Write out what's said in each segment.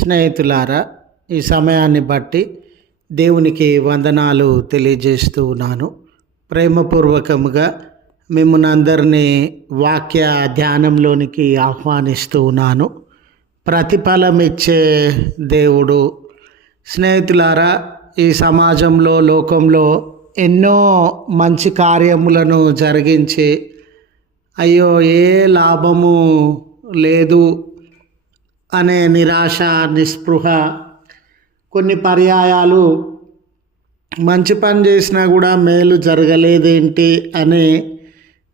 స్నేహితులారా ఈ సమయాన్ని బట్టి దేవునికి వందనాలు తెలియజేస్తూ ఉన్నాను. ప్రేమపూర్వకముగా మిమ్మల్ని అందరినీ వాక్య ధ్యానంలోనికి ఆహ్వానిస్తూ ఉన్నాను. ప్రతిఫలం ఇచ్చే దేవుడు. స్నేహితులారా ఈ సమాజంలో లోకంలో ఎన్నో మంచి కార్యములను జరిగించి అయ్యో ఏ లాభము లేదు. అనే నిరాశ నిస్పృహ కొన్ని పర్యాయాలు మంచి పని చేసినా కూడా మేలు జరగలేదేంటి అనే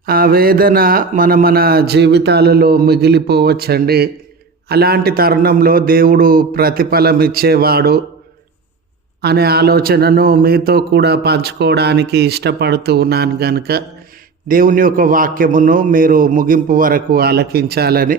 ఆ వేదన మన మన జీవితాలలో మిగిలిపోవచ్చండి. అలాంటి తరుణంలో దేవుడు ప్రతిఫలం ఇచ్చేవాడు అనే ఆలోచనను మీతో కూడా పంచుకోవడానికి ఇష్టపడుతూ ఉన్నాను కనుక దేవుని యొక్క వాక్యమును మీరు ముగింపు వరకు ఆలకించాలని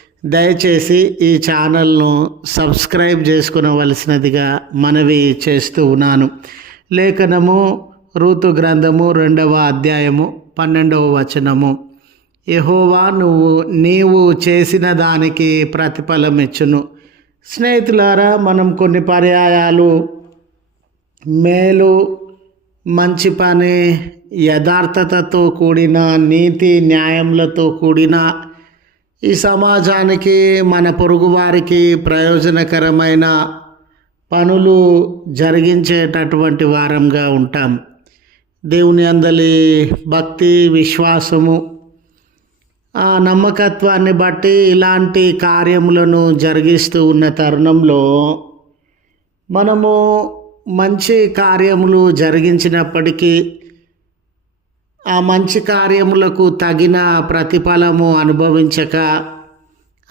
దయచేసి ఈ ఛానల్ను సబ్స్క్రైబ్ చేసుకునవలసినదిగా మనవి చేస్తూ ఉన్నాను. లేఖనము ఋతు గ్రంథము రెండవ అధ్యాయము పన్నెండవ వచనము. యహోవా నువ్వు నీవు చేసిన దానికి ప్రతిఫలం ఇచ్చును. స్నేహితులారా మనం కొన్ని పర్యాయాలు మేలు మంచి పని యథార్థతతో కూడిన నీతి న్యాయములతో కూడిన ఈ సమాజానికి మన పొరుగువారికి ప్రయోజనకరమైన పనులు జరిగించేటటువంటి వారంగా ఉంటాం. దేవుని అందలి భక్తి విశ్వాసము ఆ నమ్మకత్వాన్ని బట్టి ఇలాంటి కార్యములను జరిగిస్తూ ఉన్న తరుణంలో మనము మంచి కార్యములు జరిగించినప్పటికీ ఆ మంచి కార్యములకు తగిన ప్రతిఫలము అనుభవించక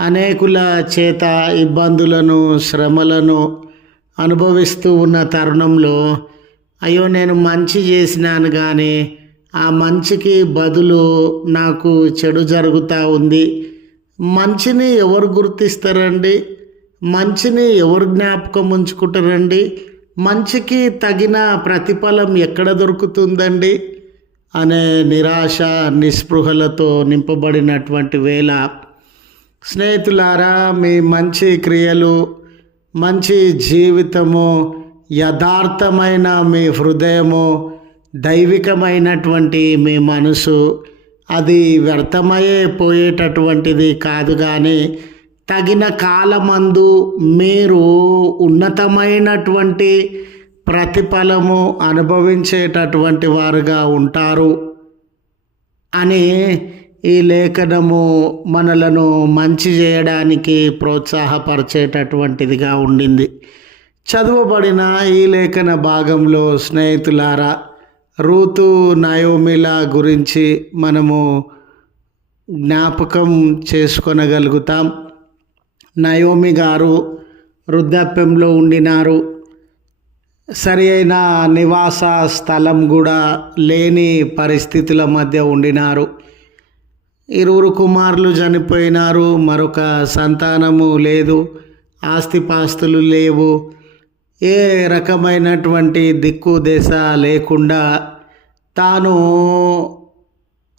అనేకుల చేత ఇబ్బందులను శ్రమలను అనుభవిస్తూ ఉన్న తరుణంలో అయ్యో నేను మంచి చేసినాను కానీ ఆ మంచికి బదులు నాకు చెడు జరుగుతూ ఉంది. మంచిని ఎవరు గుర్తిస్తారండి? మంచిని ఎవరు జ్ఞాపకం ఉంచుకుంటారండి? మంచికి తగిన ప్రతిఫలం ఎక్కడ దొరుకుతుందండి? అనే నిరాశ నిస్పృహలతో నింపబడినటువంటి వేళ స్నేహితులారా మీ మంచి క్రియలు మంచి జీవితము యథార్థమైన మీ హృదయము దైవికమైనటువంటి మీ మనసు అది వ్యర్థమయ్యే పోయేటటువంటిది కాదు కానీ తగిన కాలమందు మీరు ఉన్నతమైనటువంటి ప్రతిఫలము అనుభవించేటటువంటి వారుగా ఉంటారు అని ఈ లేఖనము మనలను మంచి చేయడానికి ప్రోత్సాహపరిచేటటువంటిదిగా ఉండింది. చదువబడిన ఈ లేఖన భాగంలో స్నేహితులారా రూతు నయోమిల గురించి మనము జ్ఞాపకం చేసుకొనగలుగుతాం. నయోమి గారు వృద్ధాప్యంలో ఉండినారు. సరి అయిన నివాస స్థలం కూడా లేని పరిస్థితుల మధ్య ఉండినారు. ఇరువురు కుమారులు చనిపోయినారు మరొక సంతానము లేదు ఆస్తిపాస్తులు లేవు. ఏ రకమైనటువంటి దిక్కు దేశ లేకుండా తాను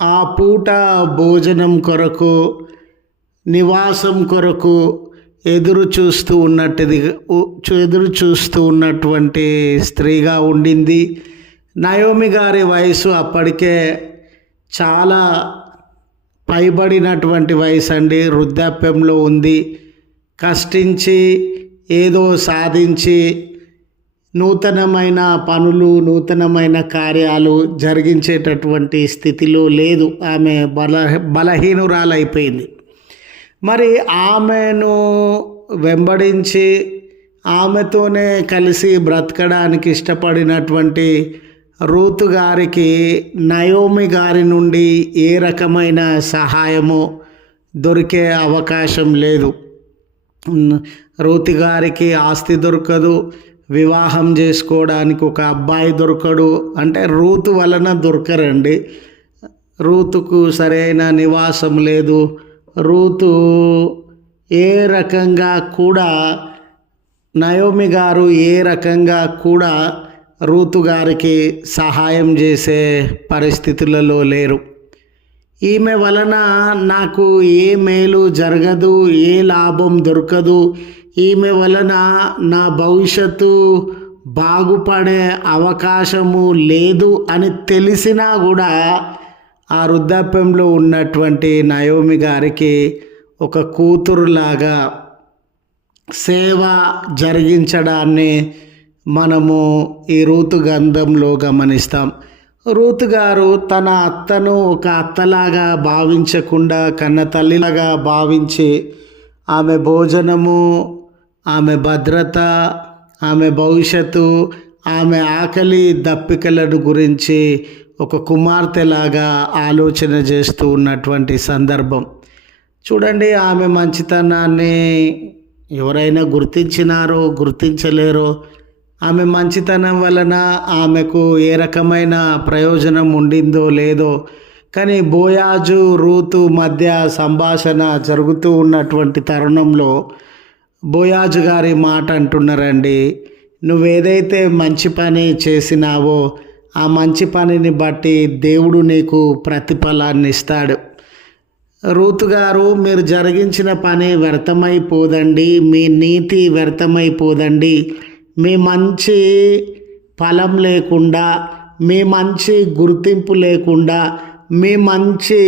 ఆ పూట భోజనం కొరకు నివాసం కొరకు ఎదురు చూస్తూ ఉన్నట్టుది ఎదురు చూస్తూ ఉన్నటువంటి స్త్రీగా ఉండింది. నయోమి గారి వయసు అప్పటికే చాలా పైబడినటువంటి వయసు అండి. వృద్ధాప్యంలో ఉంది. కష్టించి ఏదో సాధించి నూతనమైన పనులు నూతనమైన కార్యాలు జరిగించేటటువంటి స్థితిలో లేదు. ఆమె బల బలహీనురాలైపోయింది. మరి ఆమెను వెంబడించి ఆమెతోనే కలిసి బ్రతకడానికి ఇష్టపడినటువంటి రూతు గారికి నయోమి గారి నుండి ఏ రకమైన సహాయము దొరికే అవకాశం లేదు. రూతి గారికి ఆస్తి దొరకదు వివాహం చేసుకోవడానికి ఒక అబ్బాయి దొరకడు. అంటే రూతు వలన దొరకరండి. రూతుకు సరైన నివాసం లేదు. రూతు ఏ రకంగా కూడా నయోమి గారు ఏ రకంగా కూడా రూతు గారికి సహాయం చేసే పరిస్థితులలో లేరు. ఈమె వలన నాకు ఏ మేలు జరగదు ఏ లాభం దొరకదు. ఈమె వలన నా భవిష్యత్తు బాగుపడే అవకాశము లేదు అని తెలిసినా కూడా ఆ వృద్ధాప్యంలో ఉన్నటువంటి నయోమి గారికి ఒక కూతురులాగా సేవ జరిగించడాన్ని మనము ఈ రూతు గంధంలో గమనిస్తాం. రూతు గారు తన అత్తను ఒక అత్తలాగా భావించకుండా కన్న తల్లిలాగా భావించి ఆమె భోజనము ఆమె భద్రత ఆమె భవిష్యత్తు ఆమె ఆకలి దప్పికలను గురించి ఒక కుమార్తెలాగా ఆలోచన చేస్తూ ఉన్నటువంటి సందర్భం. చూడండి ఆమె మంచితనాన్ని ఎవరైనా గుర్తించినారో గుర్తించలేరో ఆమె మంచితనం వలన ఆమెకు ఏ రకమైన ప్రయోజనం ఉండిందో లేదో కానీ బోయాజు రూతు మధ్య సంభాషణ జరుగుతూ ఉన్నటువంటి తరుణంలో బోయాజు గారి మాట అంటున్నారండి నువ్వేదైతే మంచి పని చేసినావో ఆ మంచి పనిని బట్టి దేవుడు నీకు ప్రతిఫలాన్ని ఇస్తాడు. రూతు గారు మీరు జరిగించిన పని వ్యర్థమైపోదండి. మీ నీతి వ్యర్థమైపోదండి. మీ మంచి ఫలం లేకుండా మీ మంచి గుర్తింపు లేకుండా మీ మంచి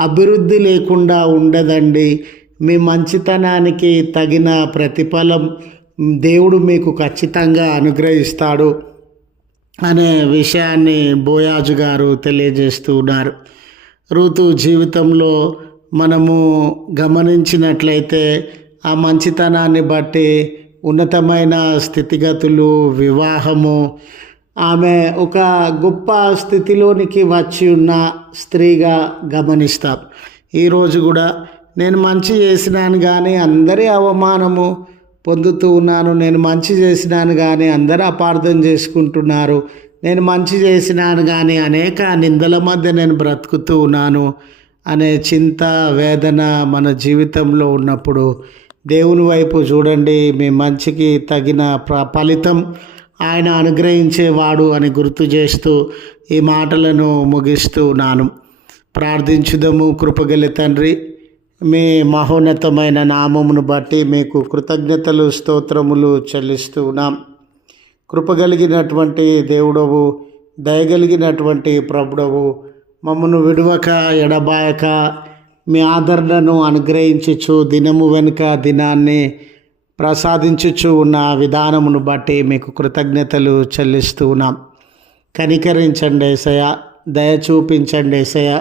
అభివృద్ధి లేకుండా ఉండదండి. మీ మంచితనానికి తగిన ప్రతిఫలం దేవుడు మీకు ఖచ్చితంగా అనుగ్రహిస్తాడు. అనే విషయాన్ని బోయాజు గారు తెలియజేస్తూ ఉన్నారు. ఋతు జీవితంలో మనము గమనించినట్లయితే ఆ మంచితనాన్ని బట్టి ఉన్నతమైన స్థితిగతులు వివాహము ఆమె ఒక గొప్ప స్థితిలోనికి వచ్చి ఉన్న స్త్రీగా గమనిస్తాం. ఈరోజు కూడా నేను మంచి చేసినాను కానీ అందరి అవమానము పొందుతూ ఉన్నాను. నేను మంచి చేసినాను కానీ అందరూ అపార్థం చేసుకుంటున్నారు. నేను మంచి చేసినాను కానీ అనేక నిందల మధ్య నేను బ్రతుకుతూ ఉన్నాను అనే చింత వేదన మన జీవితంలో ఉన్నప్పుడు దేవుని వైపు చూడండి. మీ మంచికి తగిన ఫలితం ఆయన అనుగ్రహించేవాడు అని గుర్తు చేస్తూ ఈ మాటలను ముగిస్తూ నాను ప్రార్థించుదము కృపగలి తండ్రి. మీ మహోన్నతమైన నామమును బట్టి మీకు కృతజ్ఞతలు స్తోత్రములు చెల్లిస్తూ ఉన్నాం. కృపగలిగినటువంటి దేవుడవు దయగలిగినటువంటి ప్రభుడవు మమ్మను విడువక ఎడబాయక మీ ఆదరణను అనుగ్రహించచ్చు దినము వెనుక దినాన్ని ప్రసాదించుచు ఉన్న విధానమును బట్టి మీకు కృతజ్ఞతలు చెల్లిస్తూ ఉన్నాం. కనికరించండి ఏసయ దయ చూపించండి ఏసయ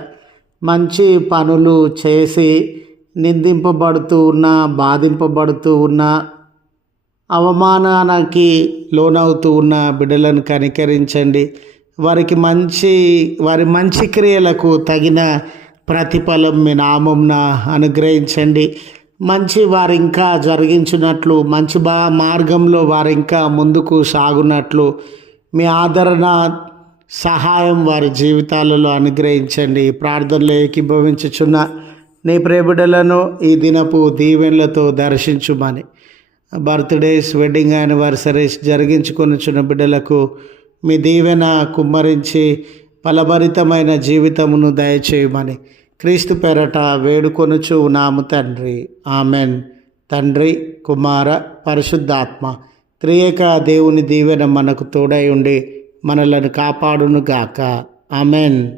మంచి పనులు చేసి నిందింపబడుతూ ఉన్న బాధింపబడుతూ ఉన్న అవమానానికి లోనవుతూ ఉన్న బిడ్డలను కనికరించండి. వారికి మంచి వారి మంచి క్రియలకు తగిన ప్రతిఫలం మీ నామంన అనుగ్రహించండి. మంచి వారు ఇంకా జరిగించినట్లు మంచి బా మార్గంలో వారు ఇంకా ముందుకు సాగునట్లు మీ ఆదరణ సహాయం వారి జీవితాలలో అనుగ్రహించండి. ప్రార్థనలు ఏకీభవించుచున్న నీ ప్రేమిడలను ఈ దినపు దీవెనలతో దర్శించుమని. బర్త్డేస్ వెడ్డింగ్ యానివర్సరీస్ జరిగించుకొనిచున్న బిడ్డలకు మీ దీవెన కుమ్మరించి ఫలభరితమైన జీవితమును దయచేయమని క్రీస్తు పెరట వేడుకొనుచు నాము తండ్రి. ఆమెన్. తండ్రి కుమార పరిశుద్ధాత్మ త్రియేక దేవుని దీవెన మనకు తోడై ఉండి మనలను కాపాడును గాక ఆమెన్.